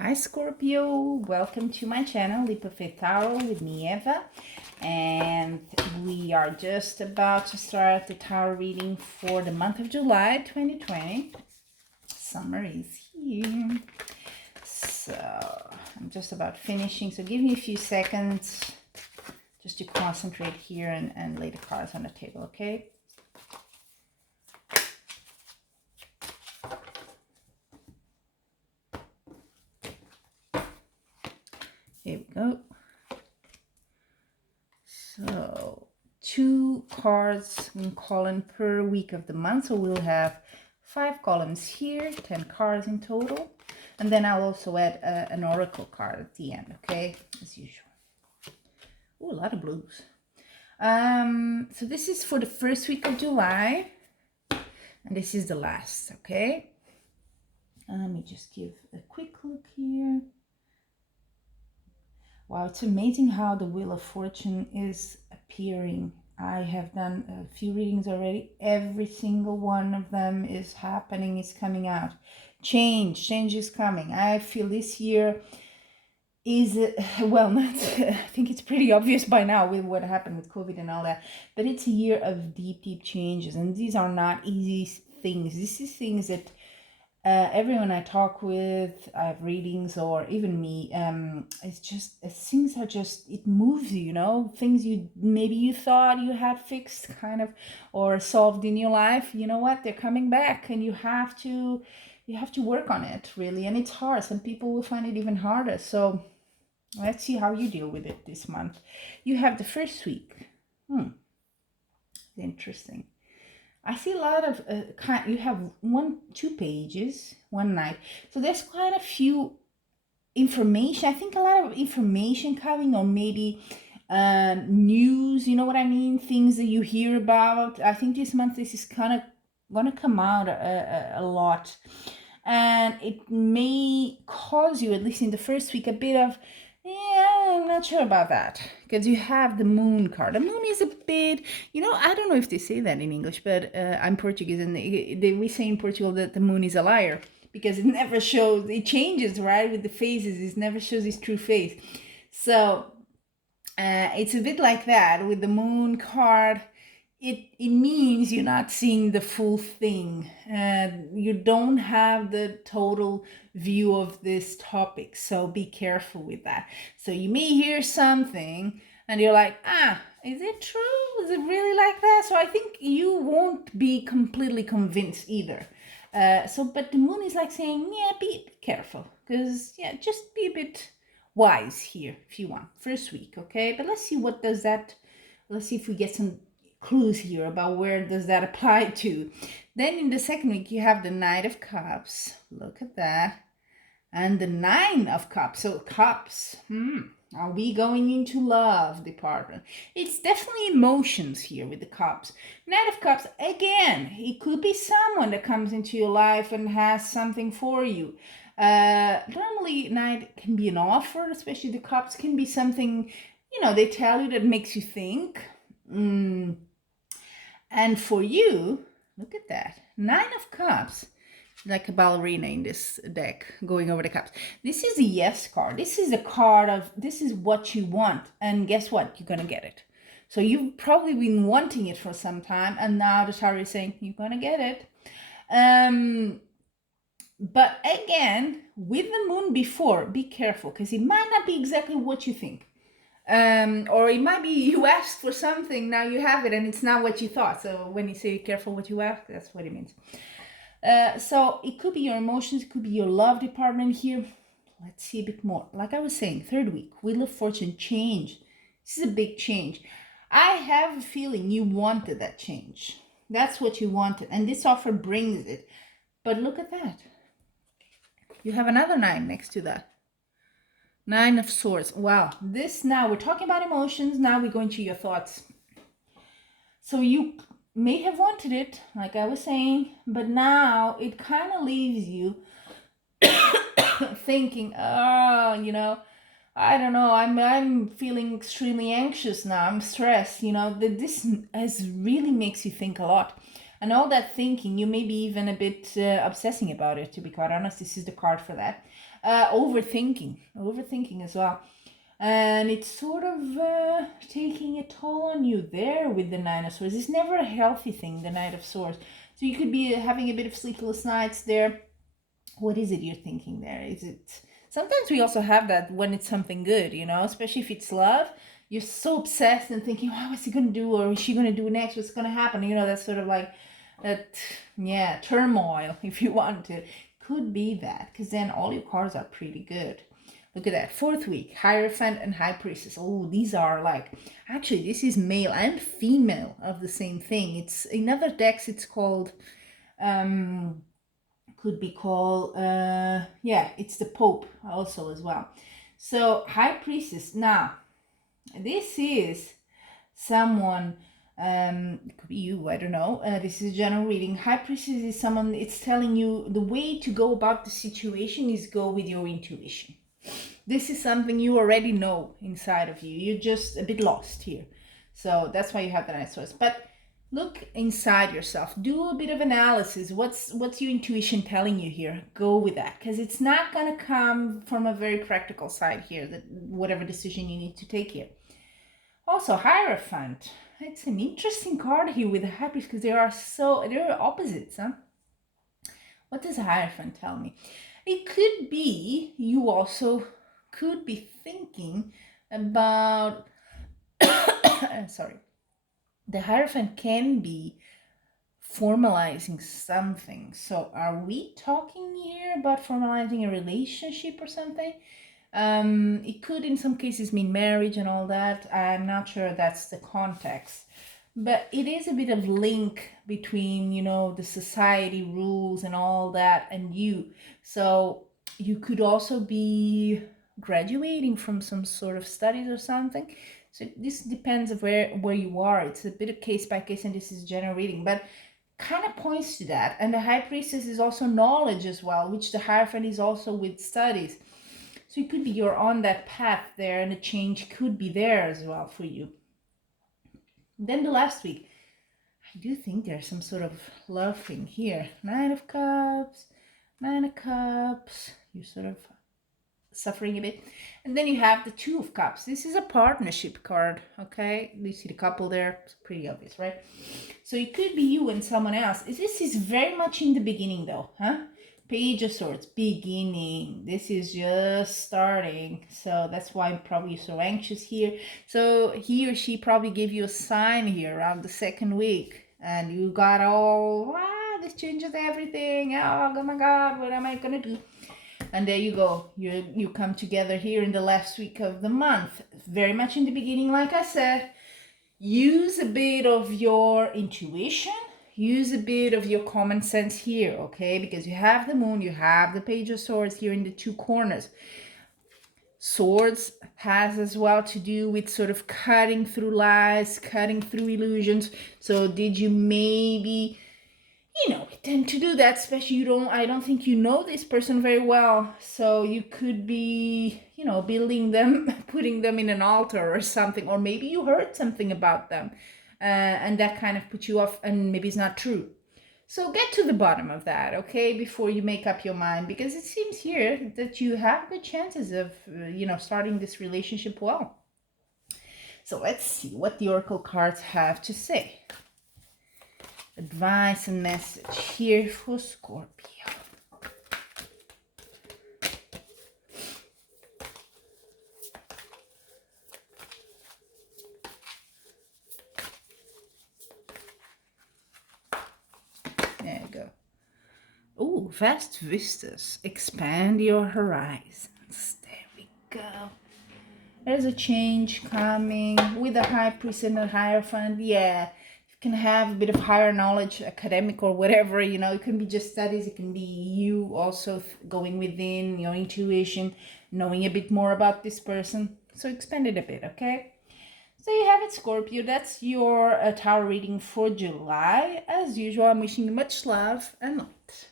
Hi Scorpio, welcome to my channel Leap of Faith Tarot with me Eva, and we are just about to start the tarot reading for the month of July 2020. Summer is here, so I'm just about finishing, so give me a few seconds just to concentrate here and lay the cards on the table, okay? Here we go. So 2 cards in column per week of the month. So we'll have 5 columns here, 10 cards in total. And then I'll also add an oracle card at the end, okay? As usual. Ooh, a lot of blues. So this is for the first week of July. And this is the last, okay? Let me just give a quick look here. Wow, it's amazing how the Wheel of Fortune is appearing. I have done a few readings already. Every single one of them is happening, is coming out. Change is coming. I feel this year is, well, not, I think it's pretty obvious by now with what happened with COVID and all that, but it's a year of deep changes. And these are not easy things. This is things that everyone I talk with, I have readings, or even me, it's just, things are just, it moves you, you know, things maybe you thought you had fixed kind of, or solved in your life, you know what, they're coming back, and you have to work on it, really, and it's hard. Some people will find it even harder, so let's see how you deal with it this month. You have the first week. Interesting. I see a lot of you have 2 pages, one night. So there's quite a few information. I think a lot of information coming, or maybe news, you know what I mean? Things that you hear about. I think this month this is kind of going to come out a lot. And it may cause you, at least in the first week, a bit of, yeah, I'm not sure about that, because you have the moon card. The moon is a bit, you know, I don't know if they say that in English, but I'm Portuguese, and we say in Portugal that the moon is a liar, because it never shows, it changes, right, with the phases, it never shows its true face. So it's a bit like that with the moon card. It means you're not seeing the full thing. You don't have the total view of this topic, so be careful with that. So you may hear something and you're like, is it true? Is it really like that? So I think you won't be completely convinced either. But the moon is like saying, yeah, be careful, because just be a bit wise here if you want. First week, okay? But let's see what does that, let's see if we get some clues here about where does that apply to. Then in the second week you have the Knight of Cups. Look at that. And the 9 of Cups. So cups, are we going into love department? It's definitely emotions here with the cups. Knight of Cups, again, it could be someone that comes into your life and has something for you. Normally Knight can be an offer, especially the cups can be something, you know, they tell you that makes you think. And for you, look at that, 9 of Cups, like a ballerina in this deck, going over the cups. This is a yes card. This is a card of, this is what you want, and guess what? You're gonna get it. So you've probably been wanting it for some time, and now the tarot is saying you're gonna get it. But again, with the moon before, be careful, because it might not be exactly what you think. Or it might be you asked for something, now you have it, and it's not what you thought. So when you say careful what you ask, that's what it means. So it could be your emotions, it could be your love department here. Let's see a bit more. Like I was saying, third week, Wheel of Fortune, change. This is a big change. I have a feeling you wanted that change. That's what you wanted, and this offer brings it. But look at that. You have another 9 next to that. 9 of Swords. Wow, this, now we're talking about emotions, now we're going to your thoughts. So you may have wanted it, like I was saying, but now it kind of leaves you thinking, you know, I don't know, I'm feeling extremely anxious now, I'm stressed, you know, this really makes you think a lot. And all that thinking, you may be even a bit obsessing about it, to be quite honest. This is the card for that. Overthinking as well. And it's sort of taking a toll on you there with the Nine of Swords. It's never a healthy thing, the Knight of Swords. So you could be having a bit of sleepless nights there. What is it you're thinking there? Is it... Sometimes we also have that when it's something good, especially if it's love. You're so obsessed and thinking, oh, what's he going to do? Or is she going to do next? What's going to happen? That's sort of like that, turmoil, if you want to. Could be that, because then all your cards are pretty good. Look at that. 4th week, Hierophant and High Priestess. Oh, these are like... Actually, this is male and female of the same thing. It's in other decks, it's called... could be called... it's the Pope also as well. So, High Priestess. Now, this is someone... it could be you, I don't know. This is a general reading. High Priestess is someone... It's telling you the way to go about the situation is go with your intuition. This is something you already know inside of you. You're just a bit lost here. So that's why you have the Knight of Swords. But look inside yourself. Do a bit of analysis. What's your intuition telling you here? Go with that. Because it's not going to come from a very practical side here, that whatever decision you need to take here. Also, Hierophant. It's an interesting card here with the High Priest, because they're opposites, huh? What does Hierophant tell me? It could be you also could be thinking about sorry, the Hierophant can be formalizing something. So are we talking here about formalizing a relationship or something? It could in some cases mean marriage and all that. I'm not sure that's the context, but it is a bit of link between, the society rules and all that and you. So you could also be graduating from some sort of studies or something. So this depends of where you are. It's a bit of case by case, and this is general reading, but kind of points to that. And the High Priestess is also knowledge as well, which the Hierophant is also with studies. So it could be you're on that path there, and a change could be there as well for you. Then the last week, I do think there's some sort of love thing here. 9 of Cups, 9 of Cups. You're sort of suffering a bit. And then you have the 2 of Cups. This is a partnership card, okay? You see the couple there. It's pretty obvious, right? So it could be you and someone else. This is very much in the beginning though, huh? Page of Swords, beginning. This is just starting. So that's why I'm probably so anxious here. So he or she probably gave you a sign here around the 2nd week. And you got all, this changes everything. Oh my God, what am I going to do? And there you go. You come together here in the last week of the month. Very much in the beginning, like I said. Use a bit of your intuition. Use a bit of your common sense here, okay? Because you have the Moon, you have the Page of Swords here in the 2 corners. Swords has as well to do with sort of cutting through lies, cutting through illusions. So did you maybe... tend to do that, especially I don't think you know this person very well. So you could be, building them, putting them in an altar or something, or maybe you heard something about them and that kind of put you off, and maybe it's not true. So get to the bottom of that, okay, before you make up your mind, because it seems here that you have good chances of, starting this relationship well. So let's see what the Oracle cards have to say. Advice and message here for Scorpio. There you go. Oh, vast vistas. Expand your horizons. There we go. There's a change coming with the High Priest and the Hierophant. Yeah. Can have a bit of higher knowledge, academic or whatever, it can be just studies, it can be you also going within your intuition, knowing a bit more about this person. So expand it a bit, okay? So you have it, Scorpio. That's your tarot reading for July. As usual, I'm wishing you much love and light.